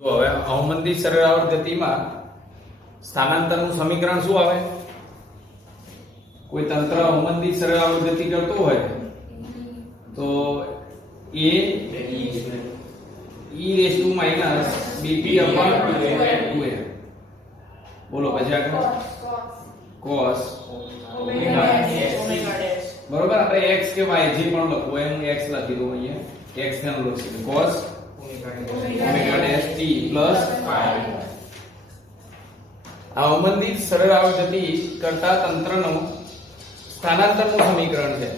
તો હવે અવમંદિત સરળાવર્ત ગતિમાં સ્થાનાંતરનું સમીકરણ શું આવે? કોઈ તંત્ર અવમંદિત સરળાવર્ત ગતિ કરતો હોય તો a e raised to minus bp upon 2a. બોલો પછી આગળ cos omega dash. બરોબર. આપણે x કે y જે પણ લખવું હોય હું x લખી દઉં અહીંયા. x ને લખી cos omega dash t plus phi. આ અવમંદિત સરળાવર્ત ગતિ કરતા તંત્રનું સ્થાનાંતરનું સમીકરણ છે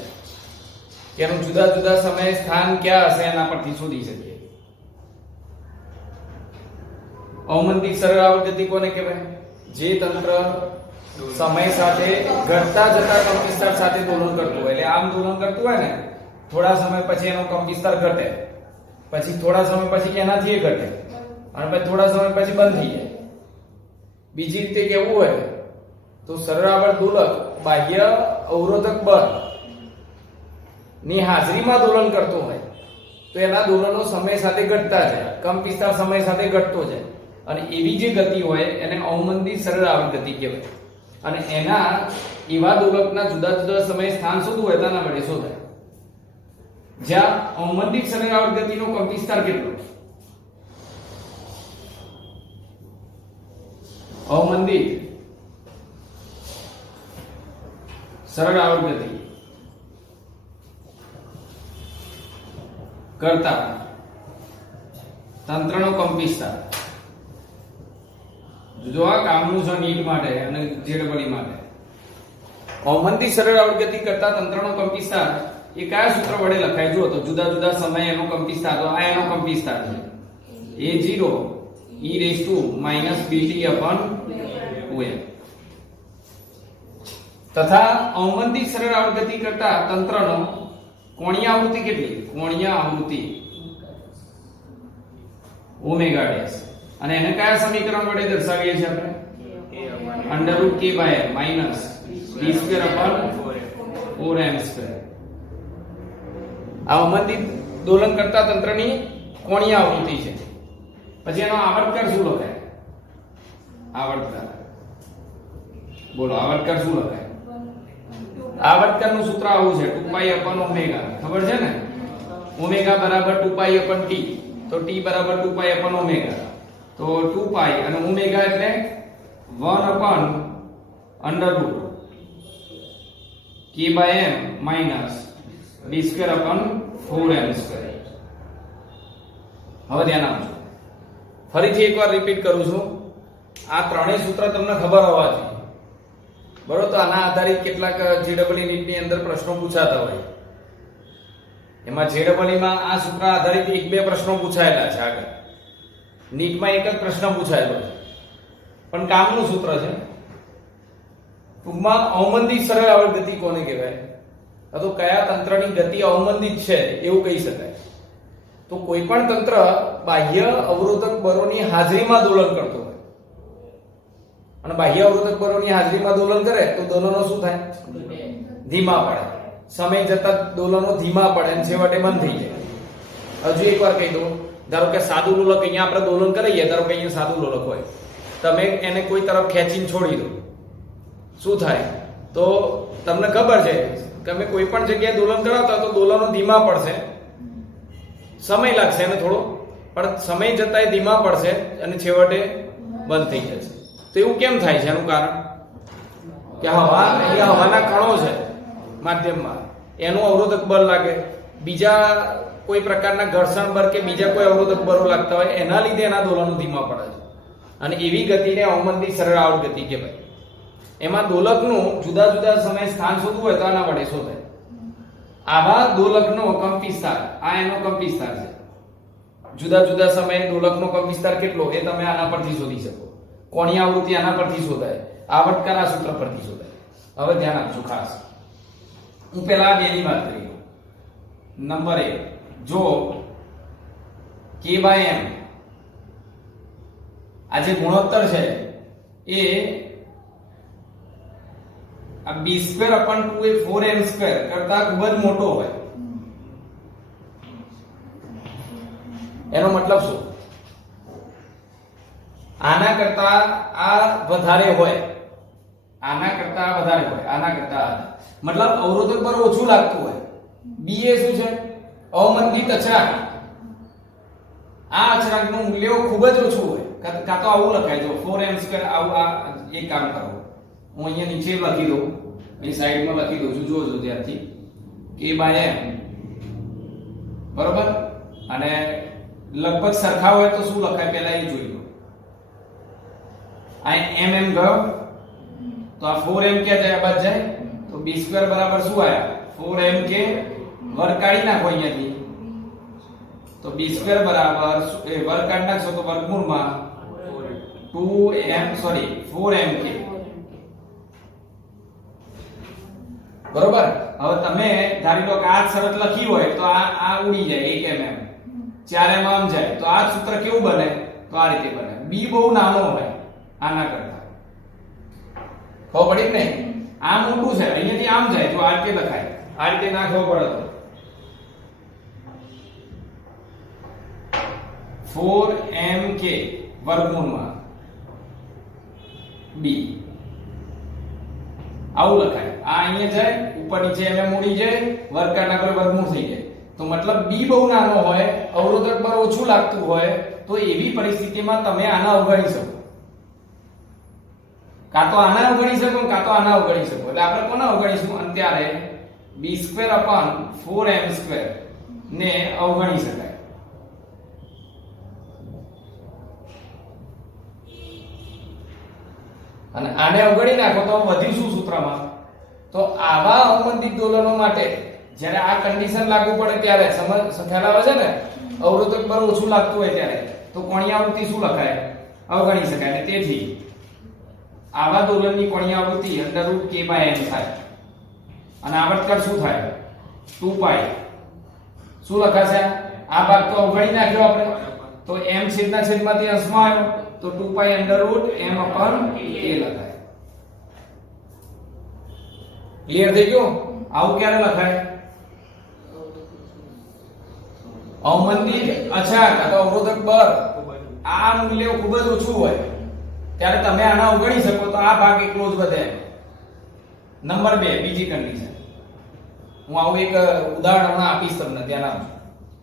કે એનું જુદા જુદા સમયે સ્થાન ક્યાં હશે એના પરથી શોધી શકીએ. અવમંદિત સરળાવર્ત ગતિ કોને કહેવાય? જે તંત્ર સમય સાથે ઘટતા જતા કંપવિસ્તાર સાથે દોલન કરતું હોય. એટલે આમ દોલન કરતું હોય ને, થોડા સમય પછી એનો કંપવિસ્તાર ઘટે, પછી થોડા સમય પછી એનાથી એ ઘટે, અને પછી થોડા સમય પછી બંધ થઈ જાય. બીજી રીતે કેવું હોય તો સરળાવર્ત દોલક બાહ્ય અવરોધક બળ ની હાજરીમાં દોલન કરતો હોય તો એના દોલનો સમય સાથે ઘટતા જાય, કંપવિસ્તાર સમય સાથે ઘટતો જાય, અને એવી જે ગતિ હોય એને અવમંદિત સરળાવર્ત ગતિ કહેવાય. અને એના એવા દોલકના જુદા જુદા સમયે સ્થાન શોધવું હોય તેના વડે શોધાય. જ્યાં અવમંદિત સરળાવર્ત ગતિનો કંપવિસ્તાર કેટલો? અવમંદિત સરળાવર્ત ગતિ કરતા તંત્રનો કંપવિસ્તાર, જો આ કામનું છે નીટ માટે અને જેડબલી માટે. અવમંદિત સરળાવર્ત ગતિ કરતા તંત્રનો કંપવિસ્તાર એ કયા સૂત્ર વડે લખાય? જો તો જુદા જુદા સમયે એનો કંપવિસ્તાર, તો આ એનો કંપવિસ્તાર છે a0 e raised to minus bt upon 2m. તથા અવમંદિત સરળાવર્ત ગતિ કરતા તંત્રનો કોણીય આવૃત્તિ કેટલી? કોણીય આવૃત્તિ ઓમેગા ડેશ. અને એને કયા સમીકરણ વડે દર્શાવીએ છીએ આપણે? √k/m minus b square upon 4m². આ અવમંદિત દોલન કરતા તંત્રની કોણીય આવૃત્તિ છે. પછી એનો આવર્તકાર શું લખાય? આવર્તકાર, બોલો આવર્તકાર શું લખાય? આવર્તકારનું સૂત્ર આવું છે 2π/ω. ખબર છે ને? ઓમેગા બરાબર 2π/t, તો t બરાબર 2π/ω. તો 2π અને ઓમેગા એટલે 1/√k/m minus b square upon 4m². હવે ધ્યાન આપજો, ફરીથી એકવાર રિપીટ કરું છું. આ ત્રણેય સૂત્ર તમને ખબર હોવા જોઈએ, બરોબર? તો આના આધારિત કેટલાક જેડબલી નીટની અંદર પ્રશ્નો પૂછાતા હોય. એમાં જેડબલીમાં આ સૂત્ર આધારિત એક બે પ્રશ્નો પૂછાયેલા છે. આગળ નીટમાં એક જ પ્રશ્ન પૂછાયેલો છે, પણ કામનું સૂત્ર છે. ટૂંકમાં અવમંદિત સરળાવર્ત ગતિ કોને કહેવાય? તો કયા તંત્રની ગતિ અવમંદિત છે એવું કહી શકાય. તો કોઈ પણ તંત્ર બાહ્ય અવરોધક બળોની હાજરીમાં દોલન કરતો હોય, અને બાહ્ય અવરોધક બળોની હાજરીમાં દોલન કરે તો દોલનો શું થાય? ધીમા પડે. સમય જતા દોલનો ધીમા પડે અને છેવટે બંધ થઈ જાય. હજુ એકવાર કહી દઉં, ધારો કે સાદું લોલક અહીંયા આપણે દોલન કરીએ, ધારો કે અહીંયા સાદું લોલક હોય, તમે એને કોઈ તરફ ખેંચીને છોડી દો, શું થાય? તો તમને ખબર છે કે તમે કોઈ પણ જગ્યાએ દોલન કરાવતા તો દોલનો ધીમા પડશે, સમય લાગશે એને થોડો, પણ સમય જતા એ ધીમા પડશે અને છેવટે બંધ થઈ જશે. તો એવું કેમ થાય છે? એનું કારણ કે અહીંયા હવાના કણો છે માધ્યમમાં, એનું અવરોધક બળ લાગે, બીજા કોઈ પ્રકારના ઘર્ષણ બળ કે બીજા કોઈ અવરોધક બળો લાગતા હોય, એના લીધે એના દોલનો ધીમા પડે છે. અને એવી ગતિને અવમંદિત સરળાવર્ત ગતિ કહેવાય. એમાં દોલકનું જુદા જુદા સમયે સ્થાન શોધવું હોય તો આના વડે શોધાય. આવા દોલકનો કંપવિસ્તાર, આ એનો કંપવિસ્તાર છે. જુદા જુદા સમયે દોલકનો કંપવિસ્તાર કેટલો એ તમે આના પરથી શોધી શકો. કોણીય આવૃત્તિ આના પરથી શોધાય, આવર્તકાર આ સૂત્ર પરથી શોધાય. હવે ધ્યાન આપજો ખાસ. હું પહેલા આ બેની વાત કરી. નંબર 1, જો k/m આ જે ગુણોત્તર છે એ આ b² upon 2 એ 4m² કરતા ખૂબ જ મોટો હોય, એનો મતલબ શું? કરતા આ વધારે હોય, આના કરતા વધારે હોય, આના કરતા મતલબ અવરોધક પર ઓછું લાગતું હોય. બી એ શું છે? અવમંદિત અચળાંક. આ અચળાંકનું મૂલ્ય ખૂબ જ ઓછું હોય. કાં તો આવું લખાય જો 4m². આવું આ એક કામ કરો, હું અહીંયા નીચે લખી દઉં, અહીં સાઈડમાં લખી દઉં છું, જોજો ત્યારથી k/m બરોબર. અને લગભગ સરખા હોય તો શું લખાય પહેલા એ જોઈ લો. આ mm ગયો તો આ 4m ક્યાં જાય? બાદ જાય તો b² બરાબર શું આયા? 4mk વર્ગ કાઢી નાખો અહીંયાથી તો b² બરાબર વર્ગ કાઢી નાખશો તો વર્ગમૂળમાં 4mk બરોબર. હવે તમે ધારી લો કે આ શરત લખી હોય તો આ ઉડી જાય 1 mm, 4 mm આમ જાય તો આ સૂત્ર કેવું બને? તો આ રીતે બને. b બહુ નાનો હોય આના કરતા, ખબર પડી ને? આ મોટું છે, અહીંયાથી આમ જાય તો આ રીતે લખાય, આ રીતે ના ખબર પડે તો 4mk વર્ગમૂળમાં b આવું લખાય. આ અહીંયા જાય, ઉપર નીચે mm ઉડી જાય, વર્ગકારના પર વર્ગમૂળ થઈ જાય. તો મતલબ b બહુ નાનો હોય, અવરોધક પર ઓછું લાગતું હોય, તો એવી પરિસ્થિતિમાં તમે આના અવગણી શકો. કાં તો આના અવગણી શકો, કાં તો આના અવગણી શકો. એટલે આપણે કોને અવગણીશું? અને ત્યારે b²/4m² ને અવગણી શકાય. અને આને અવગણી નાખો તો વધ્યું શું સૂત્રમાં? તો આવા અવમંદિત દોલનો માટે જ્યારે આ કન્ડિશન લાગુ પડે ત્યારે ખ્યાલ આવે છે ને, અવરોધક પર ઓછું લાગતું હોય ત્યારે તો કોણીય આવૃત્તિ શું લખાય? અવગણી શકાય. અને તેથી આવા દોલનની કોણીય આવૃત્તિ √k/m થાય. અને આવર્તકાળ શું થાય? 2π. શું લખાશે? આ ભાગ તો અવગણી નાખ્યો આપણે, તો m છેદના છેદમાંથી અંશમાં આવ્યો તો 2π √m/k લખાય. ક્લિયર થઈ ગયું? આવું ક્યારે લખાય? અવમંદિત અચળાંક અથવા અવરોધક બળ આ મૂલ્ય ખૂબ જ ઓછું હોય ત્યારે તમે આના અવગણી શકો તો આ ભાગ એકલો જ વધે. નંબર 2 બીજી કન્ડિશન, હું આવું એક ઉદાહરણ હમણાં આપીશ તમને, ધ્યાન આપજો.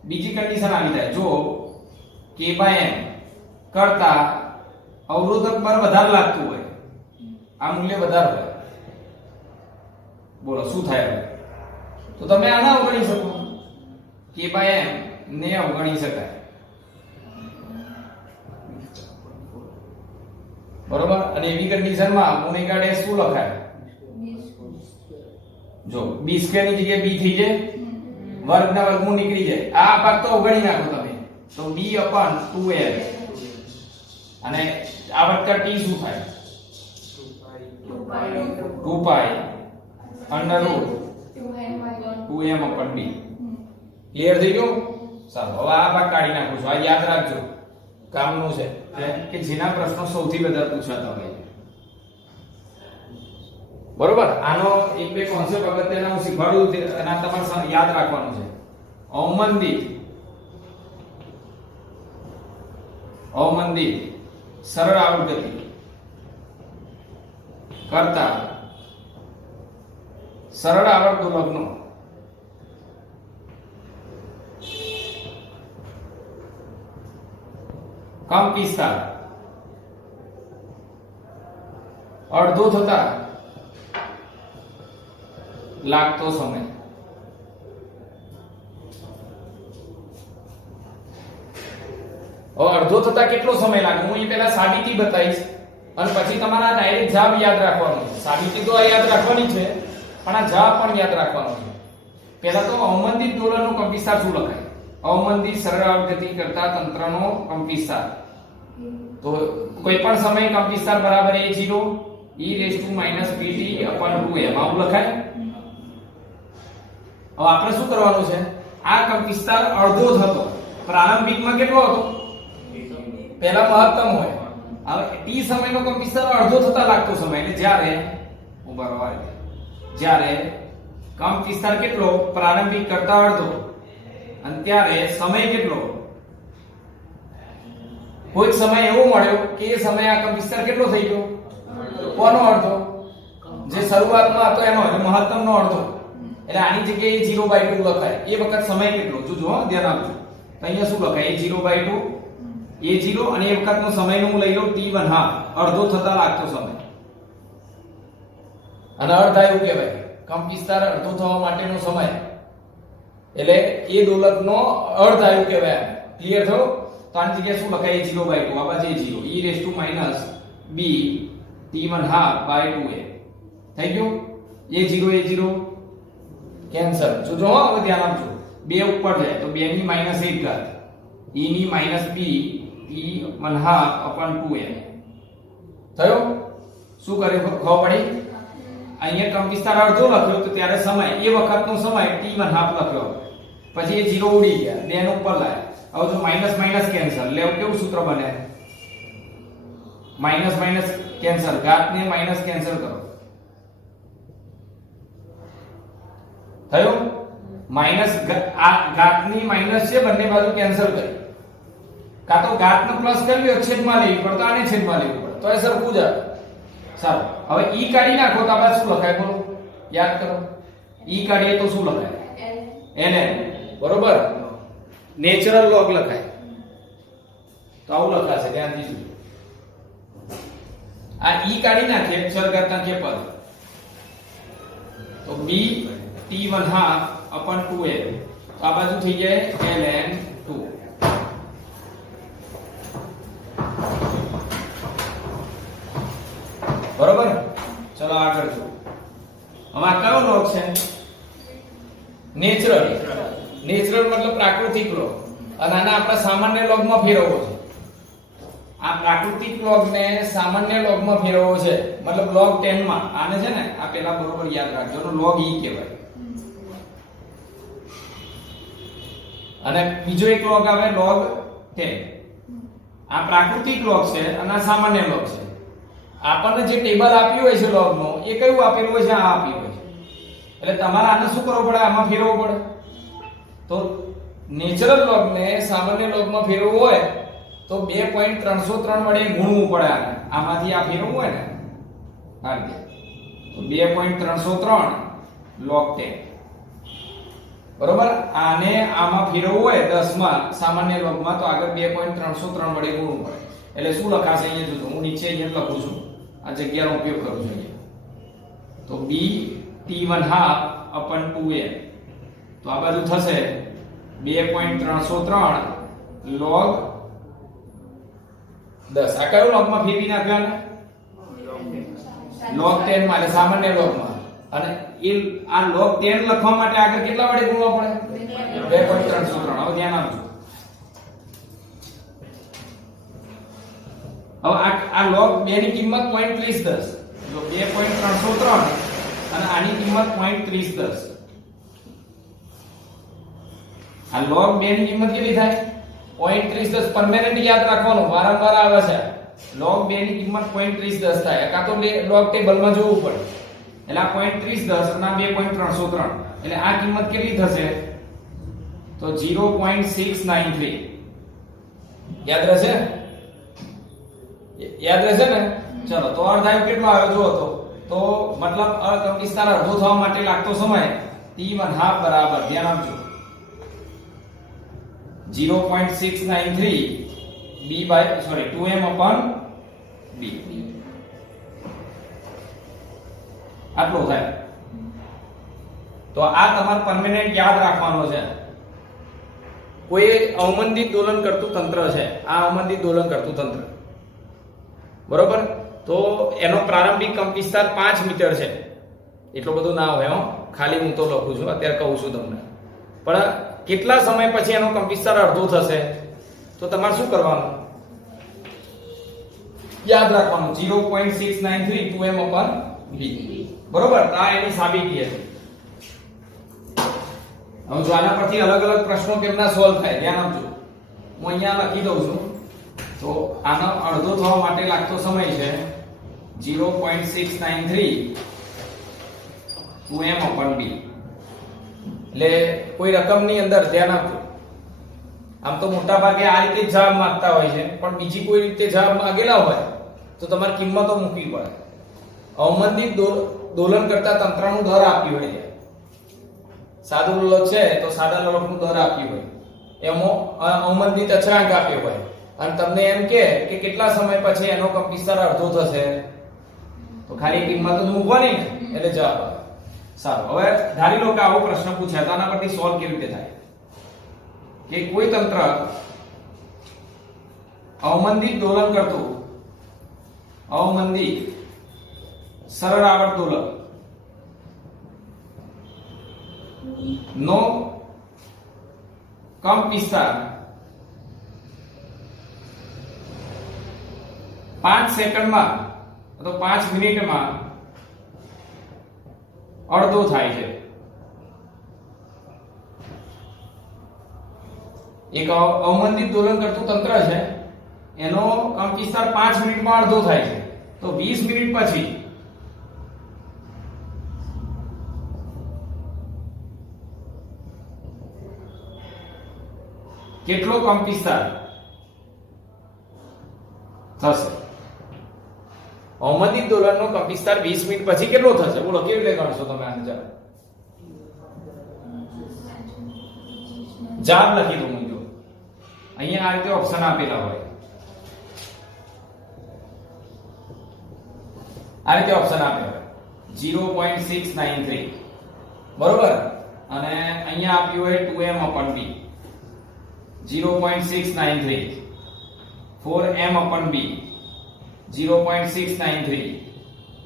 બીજી કન્ડિશન આવી જાય, જો k/m કરતા અવરોધક પર વધારે લાગતું હોય, આ મૂલ્ય વધારે હોય, બોલો શું થાય? તો તમે આના અવગણી શકો, k/m ને અવગણી શકાય. બરોબર. અને એવી કન્ડિશનમાં ઓમેગા ડેશ શું લખાય? જો b² ની જગ્યાએ b થઈ જાય, વર્ગના વર્ગમૂળ નીકળી જાય. આ ભાગ તો અવગણી નાખો તમે તો b/2l. અને આવર્તકાળ t શું થાય? 2π √2m/b. ક્લિયર થઈ ગયું? ચાલો હવે આ ભાગ કાઢી નાખું છું. આ યાદ રાખજો, કામનું છે કે જેના પ્રશ્નો સૌથી વધારે પૂછાતા હોય. બરોબર. આનો એક બે કોન્સેપ્ટ અગત્યના હું શીખવાડું છું અને આ તમારે યાદ રાખવાનું છે. અવમંદિત સરળ આવર્ત ગતિ કરતા સરળ આવર્ત દોલકનો કંપવિસ્તાર અડધો થતા લાગતો સમય. હવે અડધો થતા કેટલો સમય લાગે હું અહીં પહેલા સાબિતી બતાવીશ અને પછી તમારા ડાયરેક્ટ જવાબ યાદ રાખવાનો છે. સાબિતી તો આ યાદ રાખવાની છે પણ આ જવાબ પણ યાદ રાખવાનો છે. પહેલા તો અવમંદિત દોલનનો કંપવિસ્તાર શું લખાય? અવમંદિત સરળ આવર્ત ગતિ કરતા તંત્રનો કંપવિસ્તાર. તો કોઈ પણ સમય કંપવિસ્તાર બરાબર a0 e pt/2m આવું લખાય. હવે આપણે શું કરવાનું છે? આ કંપવિસ્તાર અડધો થતો, પ્રારંભિકમાં કેટલો હતો? પહેલા મહત્તમ હોય. હવે t સમયનો કંપવિસ્તાર અડધો થતા લાગતો સમય એટલે જ્યારે જ્યારે કંપવિસ્તાર કેટલો? પ્રારંભિક કરતા અડધો. અને ત્યારે સમય કેટલો? કોઈક સમય એવો મળ્યો કે એ સમયે આ કંપ વિસ્તાર કેટલો થઈ ગયો? કોનો અડધો? જે શરૂઆતમાં હતો એનો, એટલે મહત્તમનો અડધો. એટલે આની જગ્યાએ 0/2 લખાય. એ વખત સમય કેટલો? જોજો હો, ધ્યાન આપજો. તો અહીંયા શું લખાય? a0/2 a0, અને એ વખતનો સમયનો હું લઈ લઉં t1 હાફ, અડધો થતા લાગતો સમય. અને અર્ધાયુ કહેવાય. કંપ વિસ્તાર અડધો થવા માટેનો સમય, એટલે એ દોલકનો અર્ધાયુ કહેવાય. ક્લિયર થયો? તો આની જગ્યાએ શું લખાય? a0/2, આ બાજુ a0, e raised to minus b t1 half by 2a. થઈ ગયું? a0 cancel. જોજો હો, હવે ધ્યાન આપજો. 2 ઉપર જાય તો 2 ની -1 ઘાત, e ની -b t1 half upon 2a. થયો? શું કર્યું? ખબર પડી? અહીંયા કંપ વિસ્તાર અડધો લખ્યો તો ત્યારે સમય, એ વખતનો સમય t1 હાફ લખ્યો. પછી એ 0 ઉડી ગયા, 2 ને ઉપર લાયા. હવે જો માઈનસ માઈનસ કેન્સલ, એટલે કેવું સૂત્ર બને? માઈનસ માઈનસ કેન્સલ, ઘાતને માઈનસ કેન્સલ કરો. થયું? માઈનસ આ ઘાતની માઈનસ છે, બંને બાજુ કેન્સલ કરી. કાં તો ઘાતનો પ્લસ કર્યો છેદમાં લેવી પડે, તો આને છેદમાં લેવું પડે, તો એ સરખું જ આવે. સારું, હવે ઈ કાઢી નાખો તો આપણે શું લખાય? બોલો, યાદ કરો. ઈ કાઢીએ તો શું લખાય? ln. બરોબર? નેચરલ લોગ લખાય. તો આવું લખાશે, ધ્યાનથી જોજો. આ ઈ કાઢી નાખીએ ચરઘાતાંકીય પદ, તો b t1 half upon 2a. તો આ બાજુ થઈ જાય ln2. બરોબર? ચલો આગળ જો. હવે આ કયો લોગ છે? નેચરલ. નેચરલ મતલબ પ્રાકૃતિક લોગ, અને આને આપણે સામાન્ય લોગમાં ફેરવવો છે. આ પ્રાકૃતિક લોગને સામાન્ય લોગમાં ફેરવવો છે, મતલબ log 10 માં. આને છે ને, આ પેલા બરોબર યાદ રાખજો, log e કહેવાય. અને બીજો એક લોગ આવે log 10. આ પ્રાકૃતિક લોગ છે અને આ સામાન્ય લોગ છે. આપણને જે ટેબલ આપ્યું હોય છે log નો, એ કયું આપેલું હોય છે? આ આપ્યું હોય છે. એટલે તમારે આને શું કરવું પડે? આમાં ફેરવવો પડે. તો નેચરલ લોગ ને સામાન્ય લોગમાં ફેરવવું હોય તો 2.303 વડે ગુણવું પડે આને. આમાંથી આ ફેરવવું હોય ને, આ રીતે. તો 2.303 log 10. બરોબર? આને આમાં ફેરવવું હોય 10 માં સામાન્ય લોગમાં, તો આગળ 2.303 વડે ગુણવું પડે. એટલે શું લખાશે? અહીંયા જોજો, હું નીચે અહીંયા લખું છું, આ જગ્યાનો ઉપયોગ કરું છું અહીંયા. તો b t1 half upon 2a. તો આ બાજુ થશે 2.303 log 10. આ કયો લોગમાં ફેરવી નાખ્યા? log 10 માં, એટલે સામાન્ય લોગમાં. અને એ આ log 10 લખવા માટે આગળ કેટલા વડે ગુણવા પડે? 2.303. હવે ધ્યાન આપજો. હવે આ log 2 ની કિંમત 0.3010. જો 2.303 અને આની કિંમત 0.3010. આ log 2 ની કિંમત કેટલી થાય? 0.3010. પરમેનન્ટ યાદ રાખવાનું, વારંવાર આવે છે. log 2 ની કિંમત 0.3010 થાય. કાં તો log ટેબલમાં જોવું પડે. એટલે આ 0.3010 અને આ 2.303. એટલે આ કિંમત કેટલી થશે? તો 0.693. યાદ રહેશે? યાદ રહેશે ને? ચલો, તો અર્ધાયુ કેટલો આવ્યો જુઓ તો મતલબ કંપ વિસ્તાર અડધો થવા માટે લાગતો સમય t1 half બરાબર, ધ્યાન આપજો, 0.693 2m upon b. આટલો થાય. તો આ તમારે પરમેનન્ટ યાદ રાખવાનો છે. કોઈ અવમંદિત દોલન કરતું તંત્ર છે, આ અવમંદિત દોલન કરતું તંત્ર. બરોબર? તો એનો પ્રારંભિક કંપ વિસ્તાર 5 મીટર છે. એટલો બધો ના હોય હો, ખાલી હું તો લખું છું, અત્યારે કહું છું તમને. પણ કેટલા સમય પછી એનો કંપ વિસ્તાર અડધો થશે? તો તમારે શું કરવાનું? યાદ રાખવાનું, 0.693 2m upon b. બરોબર? આ એની સાબિતી છે. હવે જો આના પરથી અલગ અલગ પ્રશ્નો કેમના સોલ્વ થાય, ધ્યાન આપજો. હું અહીંયા લખી દઉં છું. તો આનો અડધો થવા માટે લાગતો સમય છે 0.693 2m upon b. એટલે કોઈ રકમની અંદર ધ્યાન આપજો. આમ તો મોટા ભાગે આ રીતે જ જવાબ માંગતા હોય છે, પણ બીજી કોઈ રીતે જવાબ માંગેલા હોય તો તમારે કિંમતો મૂકવી પડે. અવમંદિત દોલન કરતા તંત્રનું દર આપ્યું હોય, સાદું લોલક છે તો સાદા લોલકનું દર આપ્યું હોય, એમાં અવમંદિત અચળાંક આપ્યો હોય અને તમને એમ કે કેટલા સમય પછી એનો કંપવિસ્તાર અડધો થશે, તો ખાલી કિંમત જ મૂકવાની એટલે જવાબ આવે. સારું, હવે ધારી લો કે આવો પ્રશ્ન પૂછાય તો આના પરથી સોલ્વ કેવી રીતે થાય કે કોઈ તંત્ર અવમંદિત દોલન કરતું, અવમંદિત સરળ આવર્ત દોલક નો કંપવિસ્તાર 5 સેકન્ડમાં અથવા 5 મિનિટમાં અડધો થાય છે. એક અવમંદિત દોલન કરતું તંત્ર છે, એનો કંપવિસ્તાર 5 મિનિટમાં અડધો થાય છે, તો 20 મિનિટ પછી કેટલો કંપવિસ્તાર થશે? અવમંદિત દોલનનો કંપવિસ્તાર 20 મિનિટ પછી કેટલો થશે? બોલો, કેવી રીતે ગણશો તમે આનો જવાબ? જવાબ લખી દો મુજો. અહીંયા આ રીતે ઓપ્શન આપેલા હોય, આ રીતે ઓપ્શન આપેલા હોય 0.693, બરોબર, અને અહીંયા આપ્યું હોય 2m/b 0.693, 4m/b 0.693,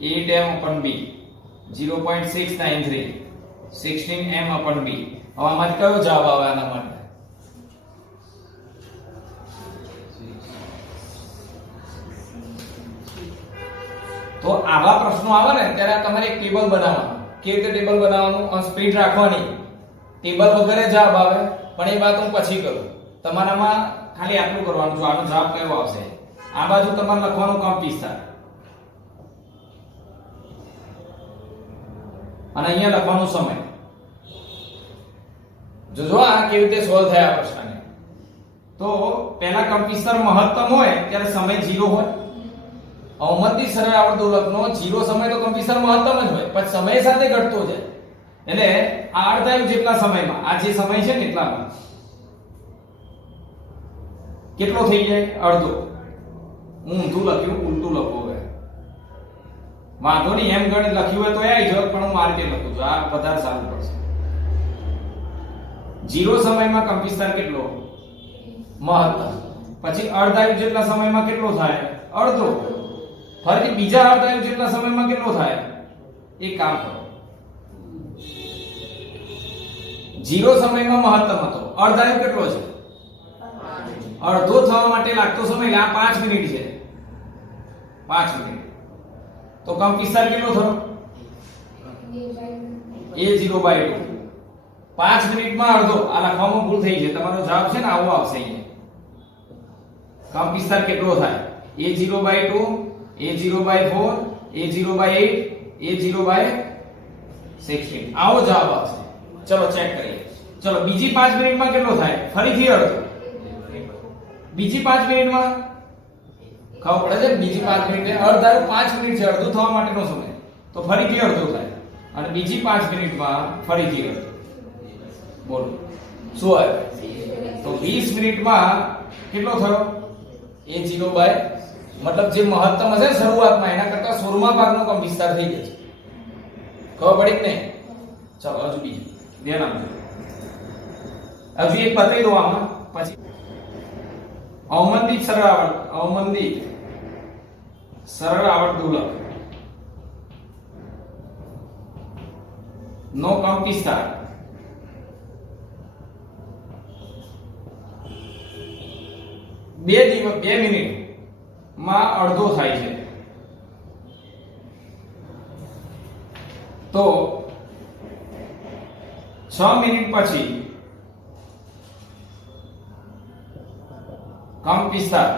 8m/b 0.693, 16m/b. હવે આમાં કયો જવાબ આવે આના માટે? તો આવા પ્રશ્નો આવે ને ત્યારે તમારે એક ટેબલ બનાવવાનું. કેવી રીતે ટેબલ બનાવવાનું? સ્પીડ રાખવાની. ટેબલ વગર જવાબ આવે, પણ એ વાત હું પછી કરું. તમારામાં ખાલી આટલું કરવાનું છે, આનો જવાબ કયો આવશે. આ બાજુ તમારે લખવાનું કંપવિસ્તાર અને અહીંયા લખવાનું સમય. જોજો આ કેવી રીતે સોલ્વ થયા પ્રશ્નને. તો પહેલા કંપવિસ્તાર મહત્તમ હોય ત્યારે સમય 0 હોય. અવમંદિત સરળ આવર્ત દોલકનો 0 સમય તો કંપવિસ્તાર મહત્તમ જ હોય, પણ સમય સાથે ઘટતો જાય. એટલે આ અડધાયું જેટલા સમયમાં, આ જે સમય છે ને એટલામાં કેટલો થઈ જાય? અડધો. હું ઊંધું લખ્યું, ઉલટું લખો. હવે વાંધો નહીં, એમ ગણિત લખ્યું હોય તો આવી જાવ, પણ હું મારી રીતે લખું છું, આ વધારે સારું પડશે. 0 સમયમાં કંપવિસ્તાર કેટલો? મહત્તમ. પછી અડધાયું જેટલા સમયમાં કેટલો થાય? અડધો. ફરીથી બીજા અડધાયું જેટલા સમયમાં કેટલો થાય? એક કામ કરો, 0 સમયમાં મહત્તમ હતો, અડધાયું કેટલો છે? અડધો થવા માટે લાગતો સમય આ 5 મિનિટ છે. 5 મિનિટ તો કંપવિસ્તાર કેટલો થયો? a0/2. 5 મિનિટમાં અડધો. આ લખવામાં ભૂલ થઈ છે, તમારો જવાબ છે ને આવો આવશે. અહીંયા કંપવિસ્તાર કેટલો થાય? a0/2, a0/4, a0/8, a0/16. આવો જવાબ આવશે. ચલો ચેક કરીએ. ચલો બીજી 5 મિનિટમાં કેટલો થાય? ફરીથી અડધો. બીજી 5 મિનિટમાં ખબર પડે છે, બીજી 5 મિનિટે અડધાયું 5 મિનિટ છે અડધું થવા માટેનો સમય, તો ફરીથી અડધો થાય. અને બીજી 5 મિનિટમાં ફરીથી અડધો. બોલો શું આવ્યું? તો 20 મિનિટમાં કેટલો થયો? a0/, મતલબ જે મહત્તમ હશે શરૂઆતમાં એના કરતા 16મા ભાગનો કંપવિસ્તાર થઈ જશે. ખબર પડી કે નહીં? ચાલો હજુ બીજું ધ્યાન આપજો. હજુ એક બતાવી દો આમાં, પછી અવમંદિત સરળ આવર્ત દોલક નો કંપવિસ્તાર 2 મિનિટ માં અડધો થાય છે. તો 6 મિનિટ પછી કંપવિસ્તાર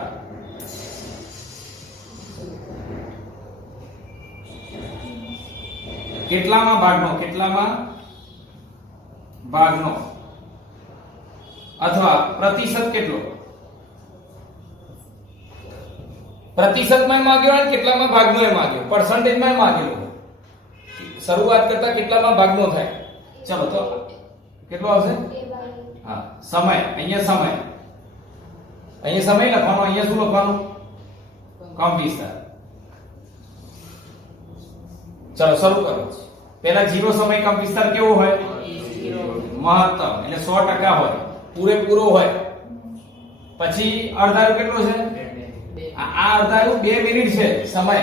કેટલામાં ભાગનો અથવા પ્રતિશત કેટલો? પ્રતિશતમાં માંગ્યો અને કેટલામાં ભાગનો એ માંગ્યો, પર્સન્ટેજમાં માંગેલો. શરૂઆત કરતા કેટલામાં ભાગનો થાય? ચલો તો કેટલો આવશે? હા, સમય. અહીંયા સમય લખવાનો, અહીંયા શું લખવાનું? કંપ વિસ્તાર. ચલો શરૂ કરો. પહેલા 0 સમય કંપ વિસ્તાર કેવો હોય? મહત્તમ, એટલે 100% હોય, પૂરેપૂરો હોય. પછી અર્ધાયુ કેટલો છે? આ અર્ધાયુ 2 મિનિટ છે સમય,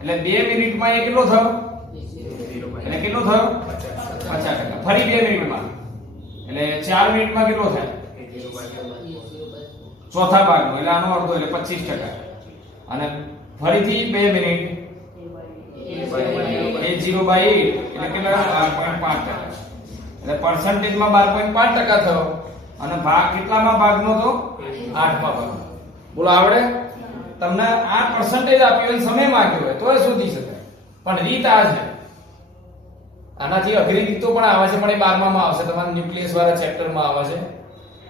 એટલે 2 મિનિટમાં એ કેટલો થયો? એટલે કેટલો થયો? 50%. ફરી 2 મિનિટમાં, એટલે 4 મિનિટમાં કેટલો થાય? ચોથા ભાગનો, એટલે આનો અડધો, એટલે 25%. અને ફરીથી 2 મિનિટ, એ 0/8, એટલે કેટલા? 12.5%. એટલે પર્સન્ટેજમાં 12.5% થયો. અને ભાગ કેટલામાં ભાગનો તો? 8માં ભાગનો. બોલો આવડે? તમને આ પર્સન્ટેજ આપ્યો અને સમય માંગ્યો હોય તો એ શોધી શકાય. પણ રીત આ છે. આનાથી અઘરી રીતો પણ આવે છે, પણ એ 12માં આવશે, તમારા ન્યુક્લિયસ વાળા ચેપ્ટરમાં આવે છે.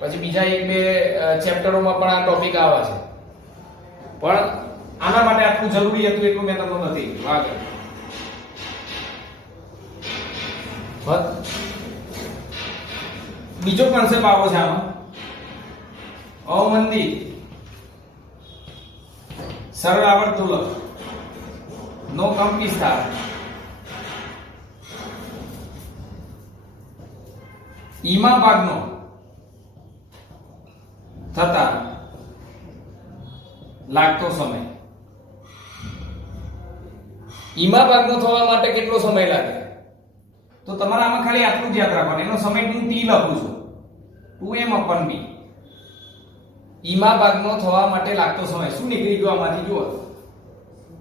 પછી બીજા 1-2 ચેપ્ટરોમાં પણ આ ટોપિક આવે છે. પણ આના માટે આટલું જરૂરી હતું એટલું મેં તમને નથી આગળ. બીજો કોન્સેપ્ટ આવો છે આમાં, અવમંદિત સરળ આવર્ત દોલક નો કંપ વિસ્તાર ઈમા ભાગનો થતા લાગતો સમય. ઈમા ભાગનો થવા માટે કેટલો સમય લાગે? તો તમારે આમાં ખાલી આટલું જ યાદ રાખવાનું, એનો સમય હું t લખું છું, 2m/b. ઈમા ભાગનો થવા માટે લાગતો સમય શું નીકળી ગયો આમાંથી? જુઓ,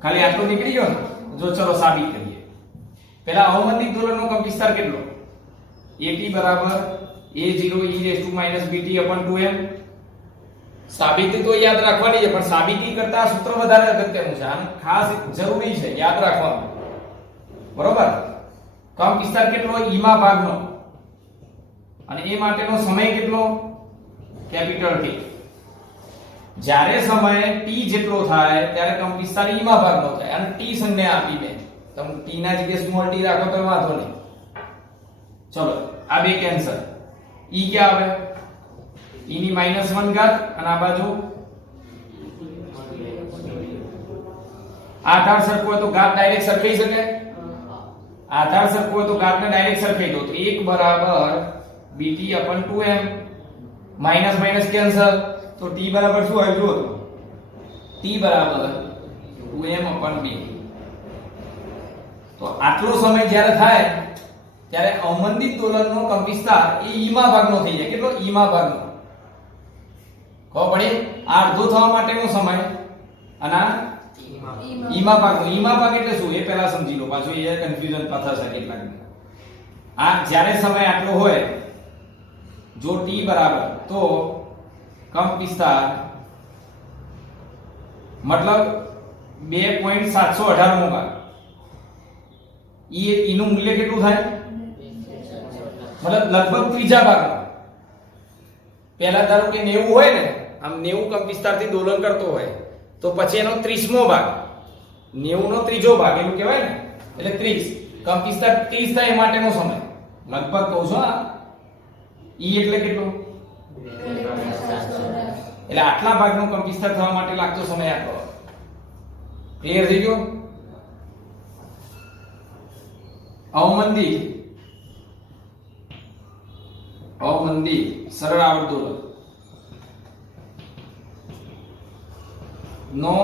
ખાલી આટલું નીકળી ગયો ને. જો ચલો સાબિત કરીએ. પહેલા અવમંદિત દોલકનો કંપ વિસ્તાર કેટલો? at બરાબર a0 e bt/2m. સાબિતી તો યાદ રાખવાની છે, પણ સાબિતી કરતા સૂત્ર વધારે અગત્યનું છે. આને ખાસ જરૂરી છે યાદ રાખવાનું, બરોબર? કંપ વિસ્તાર કેટલો? ઈમા ભાગનો. અને એ માટેનો સમય કેટલો? Capital T. જ્યારે સમય t જેટલો થાય ત્યારે કંપ વિસ્તાર ઈમા ભાગનો થાય. અને t સંજ્ઞા આપી દે, તમે t ના જગ્યાએ સ્મોલ t રાખો તો વાંધો નહીં. ચલો આ બે કેન્સલ. e ક્યાં આવે? e ની -1 ઘાત, અને આ બાજુ આધાર સરખો હોય તો ઘાત ડાયરેક્ટ સરખાઈ શકે? આધાર સરખો હોય તો ઘાતને ડાયરેક્ટ સરખાઈ દો. તો 1 બરાબર bt/2m. માઈનસ માઈનસ કેન્સલ, તો t બરાબર શું આવ્યું? જુઓ તો t બરાબર 2m/b. તો આટલો સમય જ્યારે થાય ત્યારે અવમંદિત દોલકનો કંપ વિસ્તાર એ ઈમા ભાગનો થઈ જાય. કેટલો? ઈમા ભાગનો. ખબર પડી? આ અડધો થવા માટેનો સમય અને આ ઈમા ભાગનો. ઈમા ભાગ એટલે શું એ પહેલા સમજી લો, પાછું એ કન્ફ્યુઝન પાછા છે કેટલાક. આ જ્યારે સમય આટલો હોય, જો t બરાબર, તો કંપ વિસ્તાર મતલબ 2.718 ભાગ. નું મૂલ્ય કેટલું થાય? મતલબ લગભગ ત્રીજા ભાગમાં. પહેલા ધારો કે 90 હોય ને, આમ 90 કંપ વિસ્તારથી દોલન કરતો હોય, તો પછી એનો 30મો ભાગ, 90 નો ત્રીજો ભાગ એવું કહેવાય ને, એટલે 30. કંપ વિસ્તાર 30 થાય એ માટેનો સમય લગભગ કહું છું. ઈ એટલે કેટલો? એટલે આટલા ભાગનો કંપ વિસ્તાર થવા માટે લાગતો સમય આટલો. ક્લિયર થઈ ગયો? અવમંદિત સરળ આવર્ત દોલક નો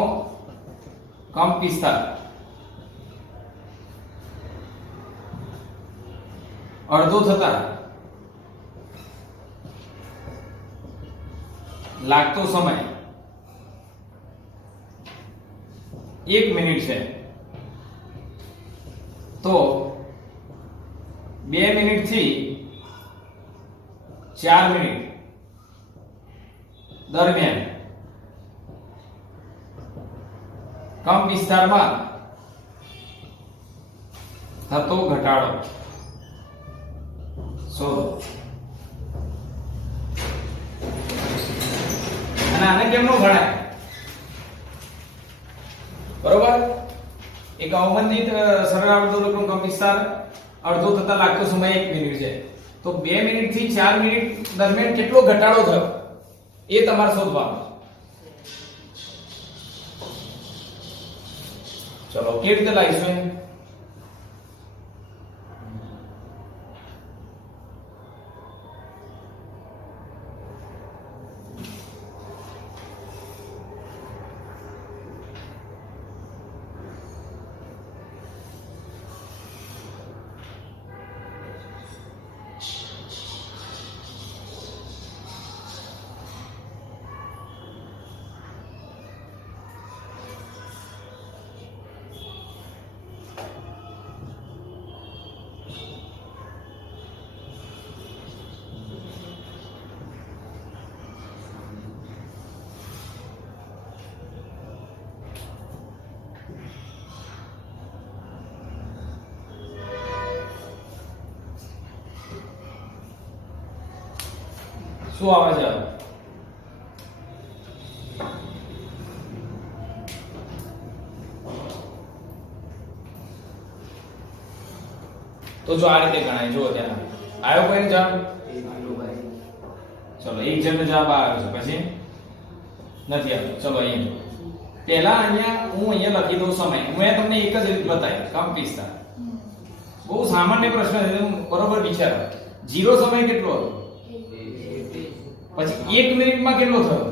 કંપ વિસ્તાર અડધો થતા લાગતો સમય 1 મિનિટ છે. તો 2 મિનિટથી 4 મિનિટ દરમિયાન કંપ વિસ્તારમાં થતો ઘટાડો શોધો. અને આને કેમનો ગણાય? બરોબર? એક અવમંદિત સરળ આવર્તોલકનો કંપનવિસ્તાર અડધો થતા લાગતો સમય 1 મિનિટ છે. તો 2 મિનિટ થી 4 મિનિટ દરમિયાન કેટલો ઘટાડો થયો એ તમારે શોધવાનું. ચલો કેવી રીતે લાવીશું? શું આવે છે? તો જો આ રીતે ગણાય. જો ત્યાં આવ્યો કોઈ જવાબ? ચલો એક જણનો જવાબ આવ્યો છે, પછી નથી આવ્યો. ચલો અહીંયા પહેલા હું અહીંયા લખી દઉં સમય. મેં તમને એક જ રીત બતાવી, કંપનવિસ્તાર. બહુ સામાન્ય પ્રશ્ન છે, બરોબર વિચારો. 0 સમય કેટલો હતો? પછી 1 મિનિટમાં કેટલો થયો?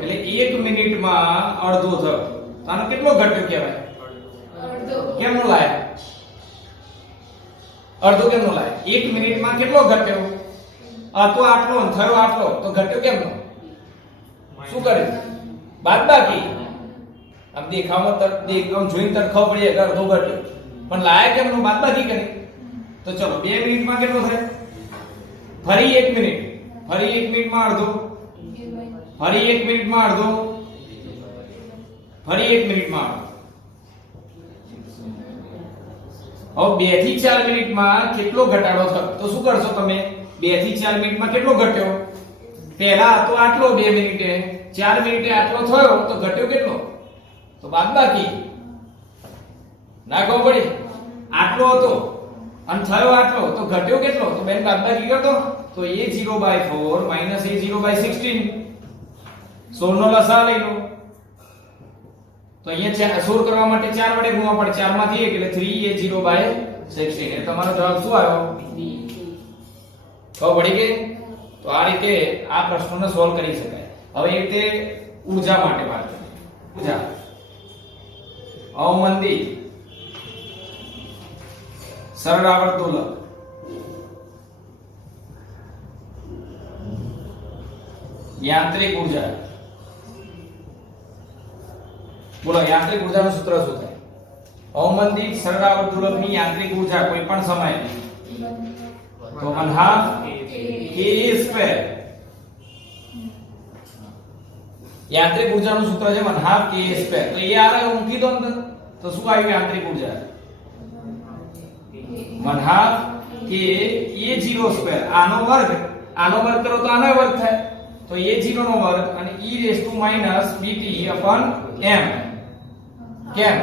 એટલે 1 મિનિટમાં અડધો થયો. તો આનો કેટલો ઘટ્યો કહેવાય? કેમનો લાય? અડધો કેમનો લાય? 1 મિનિટમાં કેટલો ઘટ્યો? આ તો આટલો ને થયો આટલો, તો ઘટ્યો કેમનો? શું કરે? બાદબાકી. આમ દેખાવમાં એકદમ જોઈને તરત ખબર પડી જાય અડધો ઘટ્યો, પણ લાય કેમનો? બાદબાકી કરી. તો ચલો 2 મિનિટમાં કેટલો થાય? ફરી 1 મિનિટ, ફરી 1 મિનિટમાં અડધો, ફરી 1 મિનિટમાં અડધો, ફરી 1 મિનિટમાં અડધો. હવે 2 થી 4 મિનિટમાં કેટલો ઘટાડો થયો? તો શું કરશો તમે? 2 થી 4 મિનિટમાં કેટલો ઘટ્યો? પહેલા તો આટલો 2 મિનિટે, 4 મિનિટે આટલો થયો, તો ઘટ્યો કેટલો? તો બાદબાકી. ના ખબર પડી? આટલો હતો અને થયો આટલો, તો ઘટ્યો કેટલો? તો બેન બાદબાકી કરતો, તો a0/4 a0/16. 16 નો લસા લઈ લો. તો અહીંયા 16 કરવા માટે 4 વડે ગુણવા પડે. 4 માંથી 1 એટલે 3a0/16. એટલે તમારો જવાબ શું આવ્યો? ખબર પડી ગઈ? તો આ રીતે આ પ્રશ્નોને સોલ્વ કરી શકાય. હવે એ રીતે ઊર્જા માટે વાત કરીએ. ઊર્જા અવમંદિત સરળ આવર્તોલક યાંત્રિક ઊર્જા. બોલો યાંત્રિક ઊર્જાનું સૂત્ર શું થાય? અવમંદિત સરળ આવર્તોલકની યાંત્રિક ઊર્જા કોઈ પણ સમયે તો 1/2 ka². યાંત્રિક ઊર્જાનું સૂત્ર છે 1/2 ka². તો એ આવે ઊંકી દો અંદર, તો શું આવ્યું યાંત્રિક ઊર્જા? 1/2 ka a0². આનો વર્ગ કરો તો આનો વર્ગ થાય, તો a0 નો વર્ગ અને e−bt/m. કેમ?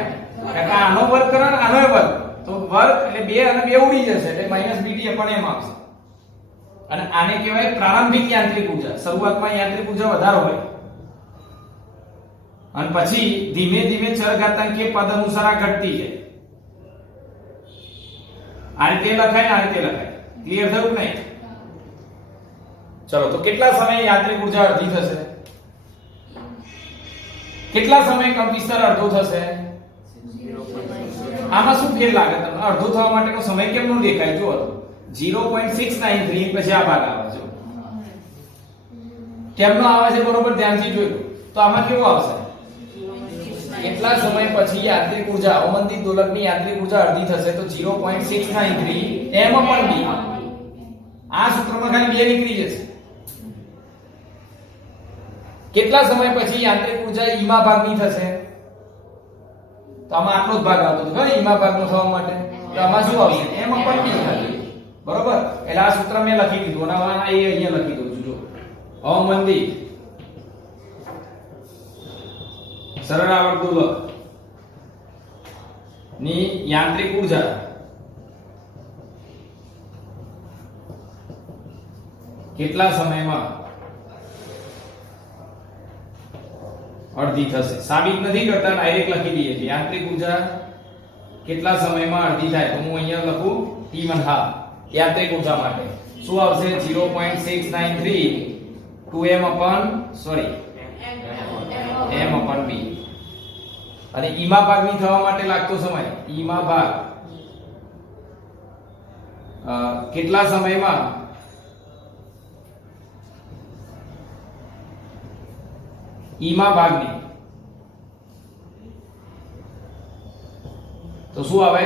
કારણ કે આનો વર્ગ કરો ને આનો વર્ગ, તો વર્ગ એટલે 2 અને 2 ઉડી જશે, એટલે -bt/m આવશે. અને આને કહેવાય પ્રારંભિક યાંત્રિક ઊર્જા. શરૂઆતમાં યાંત્રિક ઊર્જા વધારે હોય અને પછી ધીમે ધીમે ચરઘાતાંકીય પદ અનુસાર આ ઘટતી જાય. આ રીતે લખાય, આ રીતે લખાય. ક્લિયર થયું કે નહીં? ચલો, તો કેટલા સમય યાંત્રિક ઊર્જા અડધી થશે? કેટલા સમય કંપનવિસ્તાર અડધો થશે? આમાં શું ફેર લાગે તમને? અડધો થવા માટેનો સમય કેમનો દેખાય? જો 0.693 પછી આ ભાગ આવે છે. કેમનો આવે છે? બરોબર ધ્યાનથી જોજો. તો આમાં કેવું આવશે? કેટલા સમય પછી યાંત્રિક ઊર્જા અવમંદિત દોલકની યાંત્રિક ઊર્જા અડધી થશે? તો 0.693 એમાં પણ બી. આ સૂત્રમાં ખાલી 2 નીકળી જશે. કેટલા સમય પછી યાંત્રિક ઊર્જા ઈમા ભાગની થશે? તો આમાં આટલો જ ભાગ આવતો હતો ઈમા ભાગનો થવા માટે. તો આમાં શું આવશે? એમાં પણ બી થશે. બરોબર? એટલે આ સૂત્ર મેં લખી દીધું અને આ અહીંયા લખી દઉં છું. જો અવમંદિત સરળ આવર્તોલક ની યાંત્રિક ઊર્જા કેટલા સમયમાં અડધી થશે? સાબિત નથી કરતા, ડાયરેક્ટ લખી દઈએ છીએ. યાંત્રિક ઊર્જા કેટલા સમયમાં અડધી થાય? તો હું અહીંયા લખું T1 હાફ યાંત્રિક ઊર્જા માટે શું આવશે? 0.693 m/b. અને ઈમા ભાગની થવા માટે લાગતો સમય, ઈમા ભાગ કેટલા સમયમાં ઈમા ભાગની, તો શું આવે?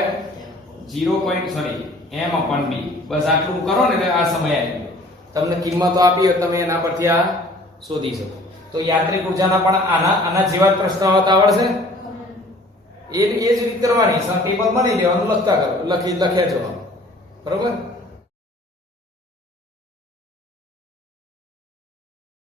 0.m/b. બસ આટલું કરો ને એટલે આ સમય આવી ગયો. તમને કિંમતો આપી હોય તમે એના પરથી આ શોધી શકો. તો યાંત્રિક ઊર્જાના પણ આના જેવા જ પ્રશ્નો આવતા આવડશે. એ જ રીત કરવાની, ટેબલ બનાવી દેવાનું, લખ્યા જવાનું. બરોબર.